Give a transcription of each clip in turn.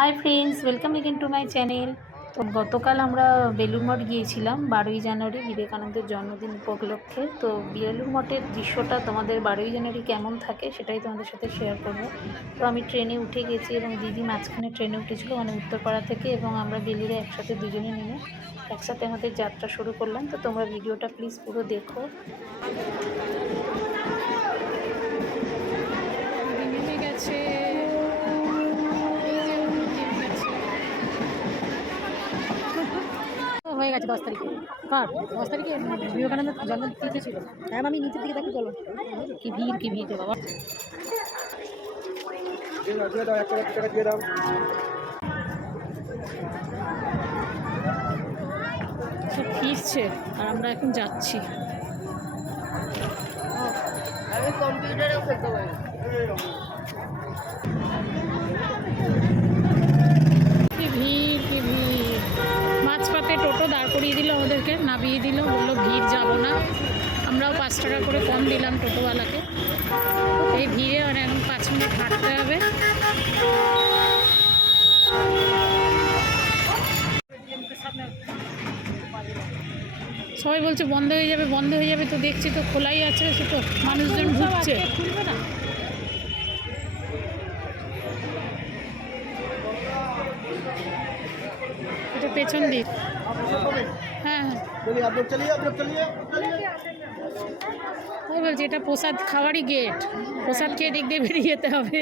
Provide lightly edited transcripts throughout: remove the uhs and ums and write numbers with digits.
Hi friends, welcome again to my channel. তো গতকাল আমরা বেলুড় মঠ গিয়েছিলাম 12ই জানুয়ারি বিবেকানন্দের জন্মদিন উপলক্ষে। তো বেলুড় মঠের দৃশ্যটা তোমাদের 12ই জানুয়ারি কেমন থাকে সেটাই তোমাদের সাথে শেয়ার করব। তো আমি ট্রেনে উঠে গেছি এবং দিদি মাঝখানে ট্রেনে উঠেছিল, মানে উত্তরপাড়া থেকে, এবং আমরা বেলুড়ে একসাথে দুজনে নেমে একসাথে আমাদের যাত্রা শুরু করলাম। তো তোমরা ভিডিওটা প্লিজ পুরো দেখো। নেমে গেছে, হয়ে গেছে 10 তারিখে। কার 10 তারিখে? বিবেকানন্দ জন্মতিথি ছিল। হ্যাঁ, আমি নিচের দিকে দেখি, চলো। কি ভিড়, কি ভিড় রে বাবা। সব ফিরছে আর আমরা এখন যাচ্ছি। আমি কম্পিউটারেও খেলতে পারি। কি ভিড়, কি ভিড়। মাঝপথে টোটো দাঁড় করিয়ে দিল, আমাদেরকে নামিয়ে দিল, বললো ভিড় যাব না। আমরাও 5 টাকা করে কম দিলাম টোটোওয়ালাকে। এই ভিড়ে মানে এখন 5 মিনিট হাঁটতে হবে। সবাই বলছে বন্ধ হয়ে যাবে, বন্ধ হয়ে যাবে, তো দেখছি তো খোলাই আছে, সে তো মানুষজন ঢুকছে। খুলবে না, এটা পেছন দিক। হ্যাঁ হ্যাঁ, ওই বলছি এটা প্রসাদ খাওয়ারই গেট। প্রসাদ খেয়ে দিক দিয়ে বেরিয়ে যেতে হবে।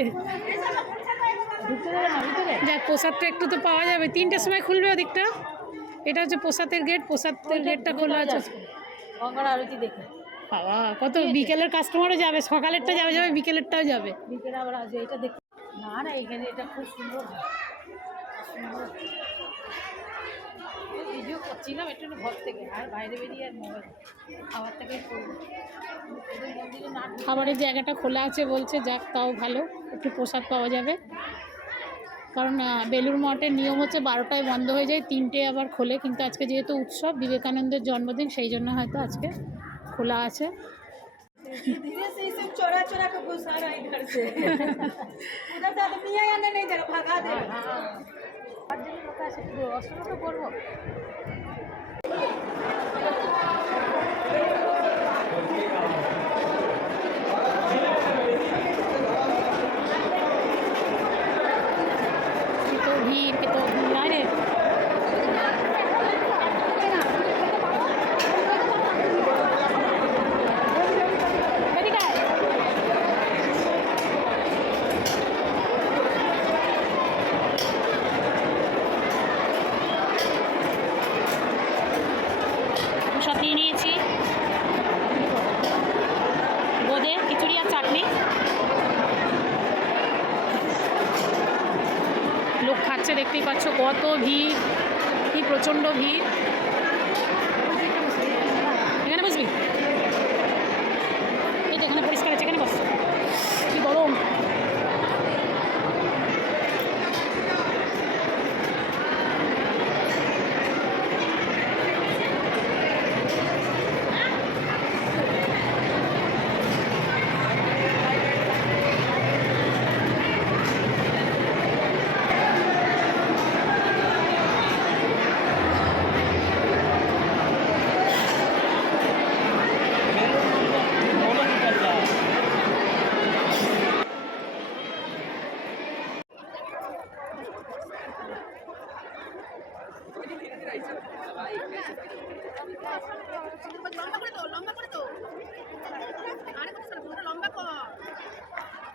যাক, প্রসাদটা একটু তো পাওয়া যাবে। 3টের সময় খুলবে ওদিকটা। এটা হচ্ছে প্রসাদের গেট, প্রসাদের গেটটা খোলা আছে। গঙ্গার আরতি দেখে বাবা, কত বিকেলের কাস্টমারও যাবে, সকালেরটা যাবে যাবে, বিকেলেরটাও যাবে। বিকেলে আবার আসবে। এটা দেখতে না না, এখানে এটা খুব সুন্দর সুন্দর। ভিডিও করছিলাম একটু ঘর থেকে, আর বাইরে বেরিয়ে আর মোবাইল খাবার থেকে মন্দিরে না। খাবারের জায়গাটা খোলা আছে বলছে, যাক তাও ভালো, একটু প্রসাদ পাওয়া যাবে। কারণ বেলুড় মঠের নিয়ম হচ্ছে 12টায় বন্ধ হয়ে যায়, 3টে আবার খোলে। কিন্তু আজকে যেহেতু উৎসব, বিবেকানন্দের জন্মদিন, সেই জন্য হয়তো আজকে খোলা আছে। धीरे से इसे चोरा चोरा के घुसा रहा है इधर से। उधर से आदमी आने नहीं दे रहा, भगा दे रहा। आज जब लोग ऐसे व्यवस्था तो करबो। तो भीड़ के तो रे সাথে নিয়েছি বোঁদে, খিচুড়ি আর চাটনি। লোক খাচ্ছে, দেখতেই পাচ্ছ কত ভিড়, কি প্রচণ্ড ভিড়। এখানে বসবি? এই তো এখানে পরিষ্কার আছে, এখানে বস। কি গরম।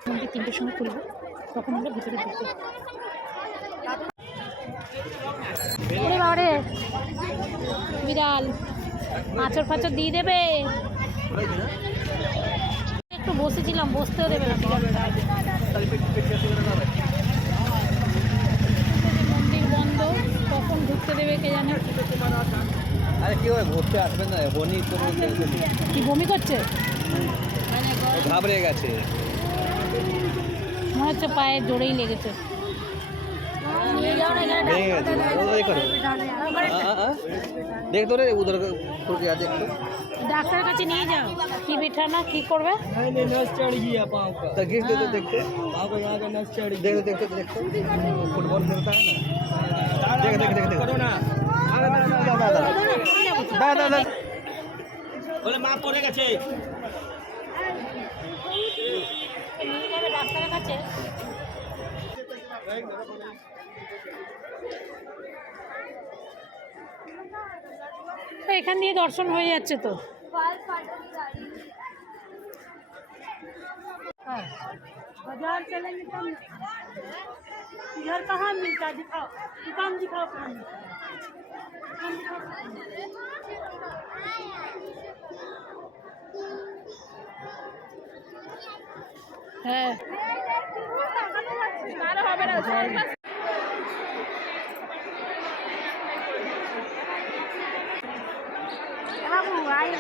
মন্দির 3টের সময় খুলবে, তখন আমরা ভিতরে ঢুকবো। ওরে বাবারে, বিড়াল আঁচড় ফাঁচড় দিয়ে দেবে। একটু বসেছিলাম, বসতেও দেবে না বিড়ালটা। মন্দির বন্ধ, কখন ঢুকতে দেবে কে জানে। আরে কি হয়, ঘুরতে আসবেন না, বনি তো কি বমি করছে, ঘাবড়ে গেছে, মনে হচ্ছে পায়ে জোরেই লেগেছে। নিয়ে যাও ভেঙে গেছে ওই করে দেখ তো রে উধর খুঁজে আছে একটু ডাক্তারের কাছে নিয়ে যাও। কি বিঠানা কি করবে? नस चढ़ गया पाँव का तो गिर दे तो देखते पाँव का यहाँ का नस चढ़ गया देखते फुटबॉल खेलता है ना देख देख देख देख करो ना दादा बोले माफ करे গেছে নিয়ে যাবে ডাক্তারের কাছে। তো এখান দিয়ে দর্শন হয়ে যাচ্ছে তো। बाजार चलेंगे तब इधर कहाँ मिलता है? दिखाओ दुकान दिखाओ कहाँ मिलता है। दुकान दिखाओ कहाँ मिलता है। হ্যাঁ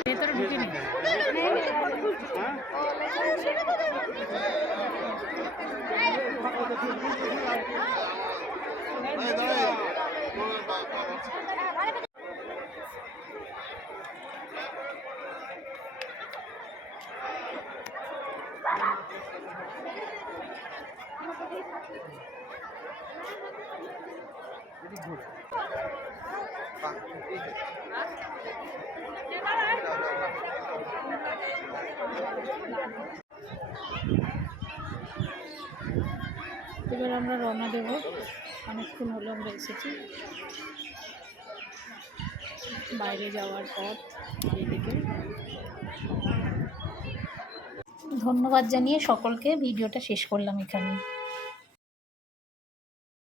ভেতরে ঢুকে নি। এবার আমরা রওনা দেবো। অনেকক্ষণ হলো আমরা এসেছি। বাইরে যাওয়ার পথ এদিকে। ধন্যবাদ জানিয়ে সকলকে ভিডিওটা শেষ করলাম এখানে।